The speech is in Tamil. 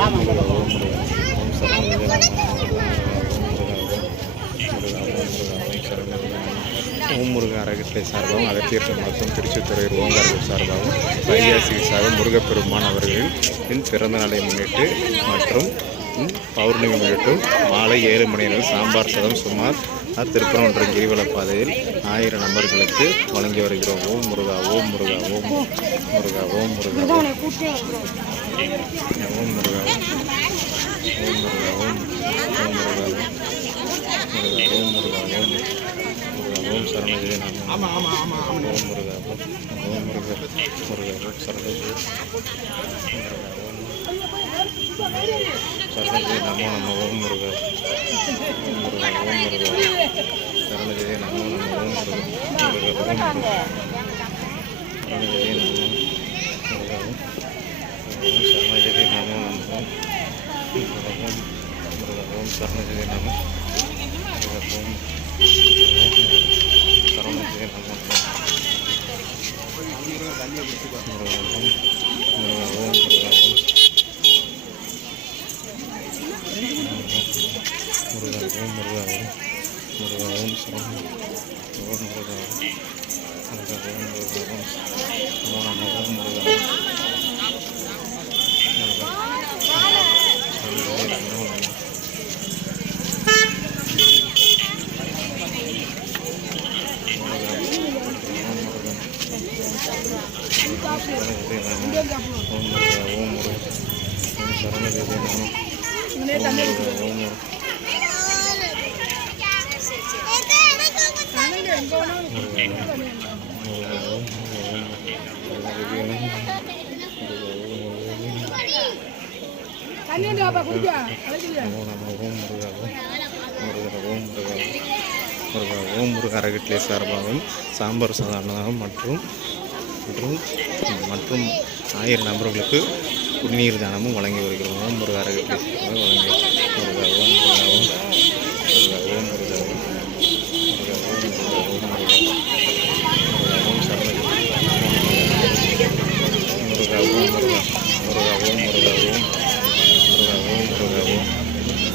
ஓம் முருகா ஓம் முருகா ஓம் சரவண ஓம் முருகா அறக்கட்டளை சார்பாகவும் அகத்தீர்த்த மற்றும் திருச்சித்துறையூர் ஓங்கார்கள் சார்பாகவும் வைகாசி சார்பாக முருகப்பெருமான் அவர்களின் பிறந்த நாளை முன்னிட்டு மற்றும் பௌர்ணமி முன்னிட்டு மாலை 7 மணி நேரம் சாம்பார் சாதம் சுமார் திருப்பரங்குன்றம் கிரிவல பாதையில் 1000 நபர்களுக்கு வழங்கி வருகிறோம். ஓம் முருகா ஓம் முருகா ஓம் முருகா ஓம் முருகா ஓம் முருகா ஓம் முருகா ஓம் முருகா ஓம் முருகா ஓம் ஓம் சரணஜெய நமோ ஓம் முருகா ஓம் முருகா முருகா ஓம் சரணஜெய சரணஜெய நமோ நமோ ஓம் முருகா ஓம் முருகா ஓம் முருகா சரணஜெய நமோ நமோ ஓம் முருகா முருகா ஓம் முருகா சரணஜெய நமோ முருகா ஓம் சரணஜெய நமோ நமோ ஓம் முருகா ஓம் சரணஜெய நமோ முருகா ஓம் சரணஜெய நமோ ஓம் முருகா அறக்கட்டளை சார்பாகவும் சாம்பார் சாதம் மற்றும் 1000 நபர்களுக்கு குடிநீர் தானமும் வழங்கி வருகிறோம். ஓம் முருகா அறக்கட்டளை சார்பாக வழங்கி